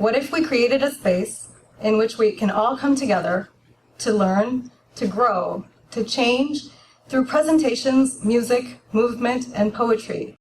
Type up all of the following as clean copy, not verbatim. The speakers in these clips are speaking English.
What if we created a space in which we can all come together to learn, to grow, to change through presentations, music, movement, and poetry?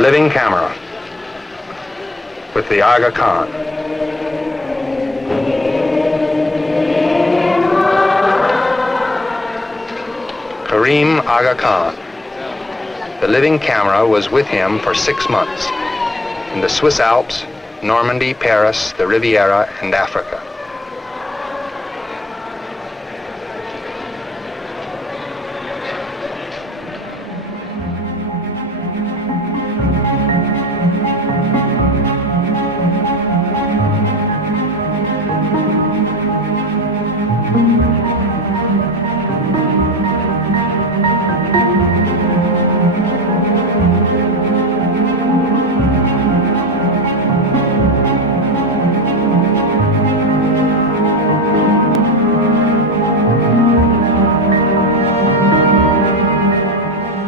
Living camera with the Aga Khan. Karim Aga Khan. The living camera was with him for 6 months in the Swiss Alps, Normandy, Paris, the Riviera, and Africa.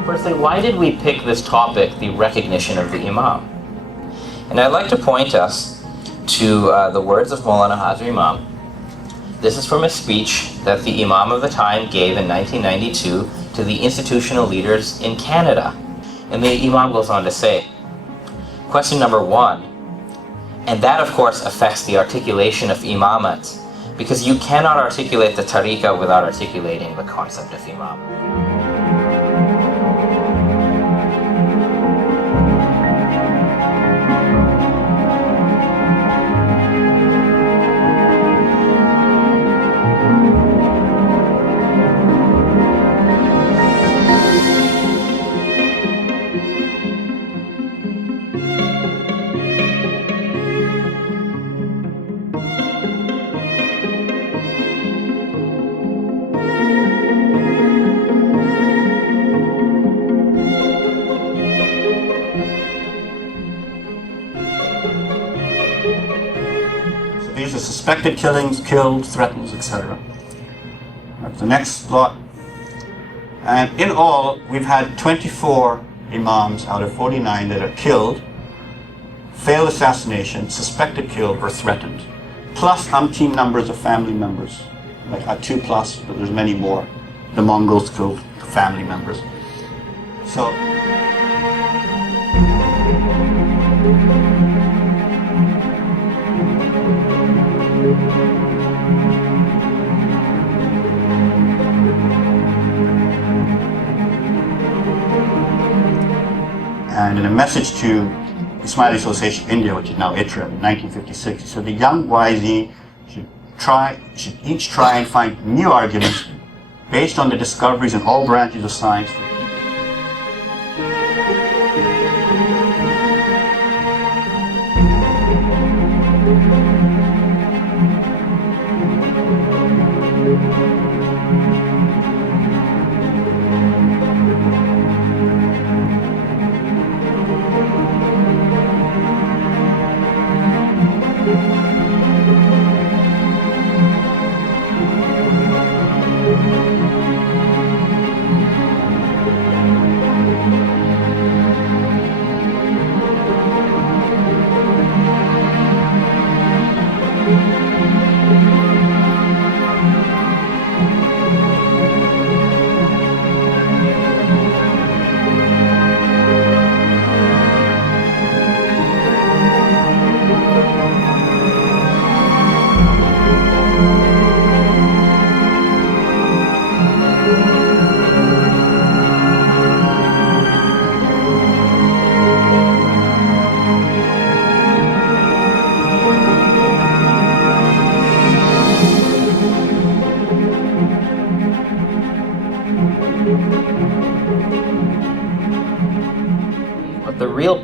Firstly, why did we pick this topic, the recognition of the Imam? And I'd like to point us to the words of Maulana Hazrat Imam. This is from a speech that the Imam of the time gave in 1992 to the institutional leaders in Canada. And the Imam goes on to say, question number 1, and that of course affects the articulation of Imamat, because you cannot articulate the tariqah without articulating the concept of Imam. These are suspected killings, killed, threatened, etc. That's the next lot. And in all, we've had 24 Imams out of 49 that are killed, failed assassination, suspected killed, or threatened. Plus umpteen numbers of family members. Like 2 plus, but there's many more. The Mongols killed family members. So and in a message to Ismaili Association India, which is now ITRA, in 1956, he said the young YZ should each try and find new arguments based on the discoveries in all branches of science.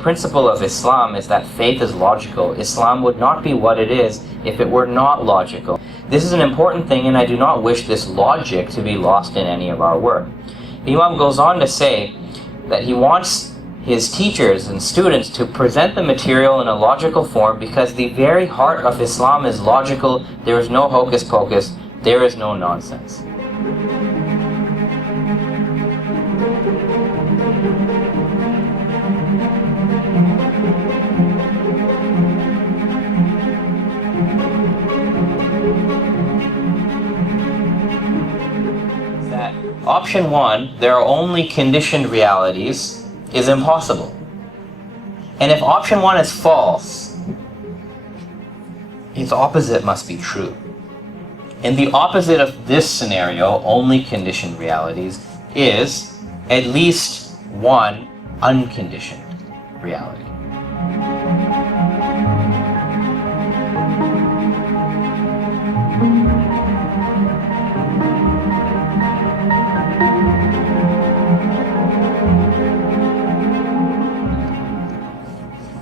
principle of Islam is that faith is logical. Islam would not be what it is if it were not logical. This is an important thing, and I do not wish this logic to be lost in any of our work. The Imam goes on to say that he wants his teachers and students to present the material in a logical form because the very heart of Islam is logical. There is no hocus pocus. There is no nonsense. That option one, there are only conditioned realities, is impossible. And if option one is false, its opposite must be true. And the opposite of this scenario, only conditioned realities, is at least one unconditioned reality.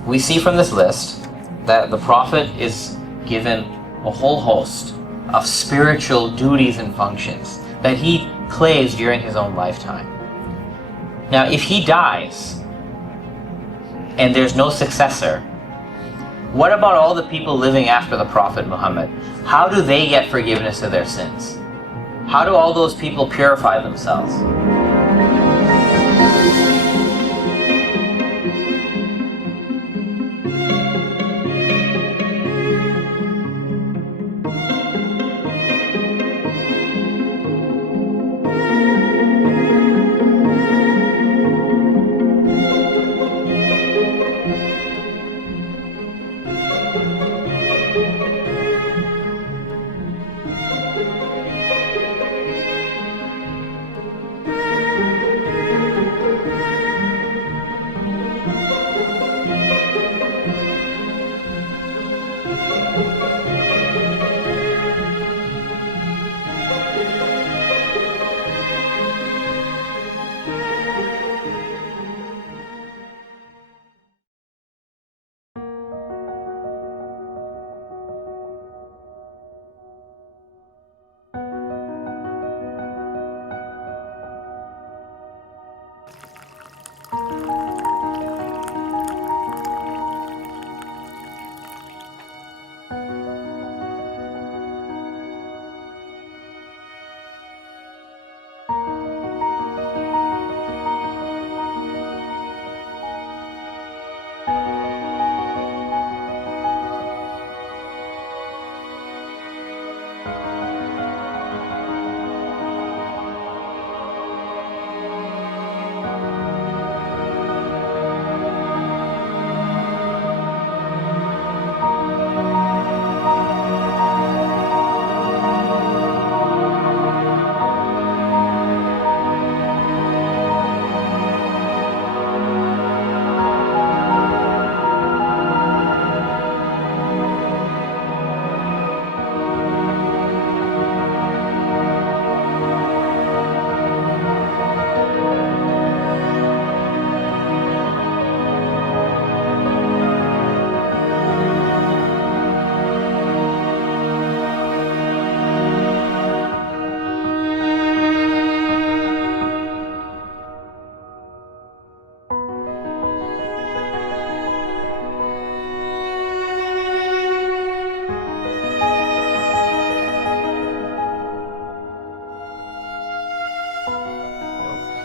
We see from this list that the Prophet is given a whole host of spiritual duties and functions that he plays during his own lifetime. Now, if he dies and there's no successor, what about all the people living after the Prophet Muhammad? How do they get forgiveness of their sins? How do all those people purify themselves?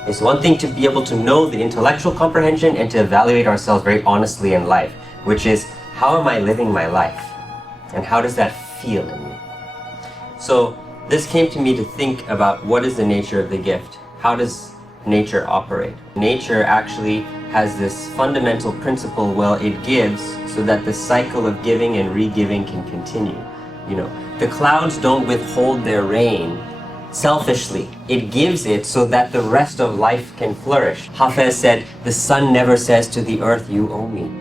It's one thing to be able to know the intellectual comprehension and to evaluate ourselves very honestly in life, which is, how am I living my life? And how does that feel in me? So this came to me to think about what is the nature of the gift? How does nature operate? Nature actually has this fundamental principle, well, it gives so that the cycle of giving and re-giving can continue. You know, the clouds don't withhold their rain selfishly. It gives it so that the rest of life can flourish. Hafez said, the sun never says to the earth, you owe me.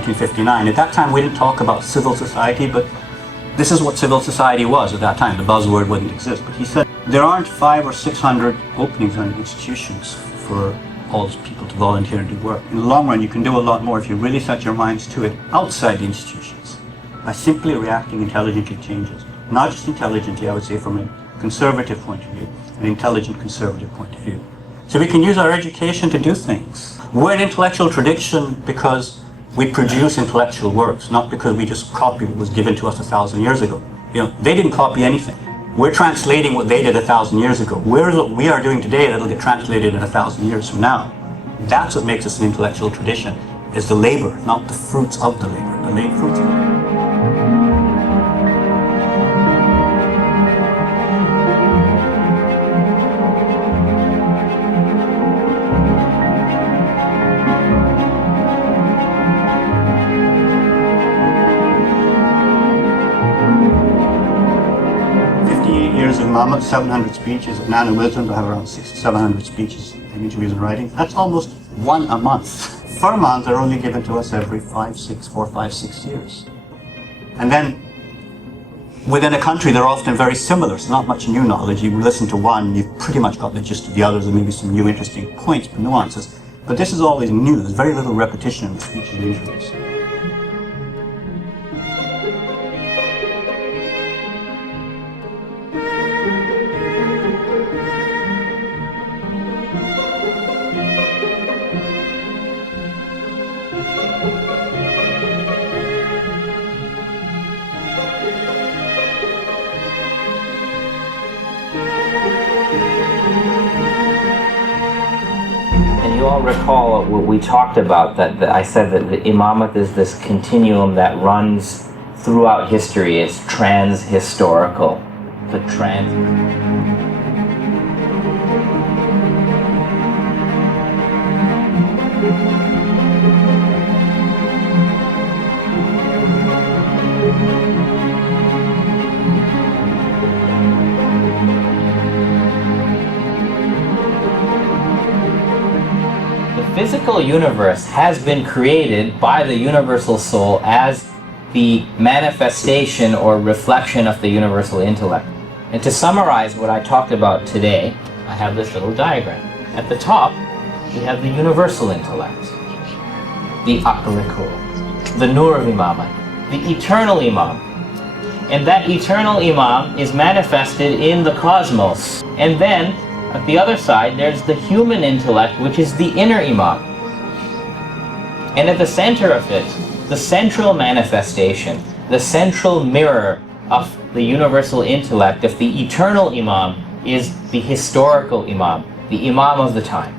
1959. At that time, we didn't talk about civil society, but this is what civil society was at that time. The buzzword wouldn't exist. But he said, there aren't 500 or 600 openings on institutions for all those people to volunteer and do work. In the long run, you can do a lot more if you really set your minds to it outside the institutions, by simply reacting intelligently to changes. Not just intelligently, I would say, from a conservative point of view, an intelligent conservative point of view. So we can use our education to do things. We're an intellectual tradition because we produce intellectual works, not because we just copy what was given to us 1,000 years ago. You know, they didn't copy anything. We're translating what they did 1,000 years ago. What we are doing today that'll get translated in 1,000 years from now. That's what makes us an intellectual tradition, is the labor, not the fruits of the labor, the late fruits of the labor. Imam, 700 speeches. At Nana Wisdom, I have around 700 speeches in interviews and writing. That's almost one a month. Firmans are only given to us every 4, 5, 6 years. And then within a country, they're often very similar. It's not much new knowledge. You listen to one, you've pretty much got the gist of the others, and maybe some new interesting points, but nuances. But this is always new. There's very little repetition in the speeches and interviews. You all recall what we talked about, that I said that the imamate is this continuum that runs throughout history. It's trans-historical. The physical universe has been created by the universal soul as the manifestation or reflection of the universal intellect. And to summarize what I talked about today, I have this little diagram. At the top, we have the universal intellect, the Akbarikul, the Nur of Imamah, the eternal Imam. And that eternal Imam is manifested in the cosmos. And then, at the other side, there's the human intellect, which is the inner Imam. And at the center of it, the central manifestation, the central mirror of the universal intellect of the eternal Imam is the historical Imam, the Imam of the time.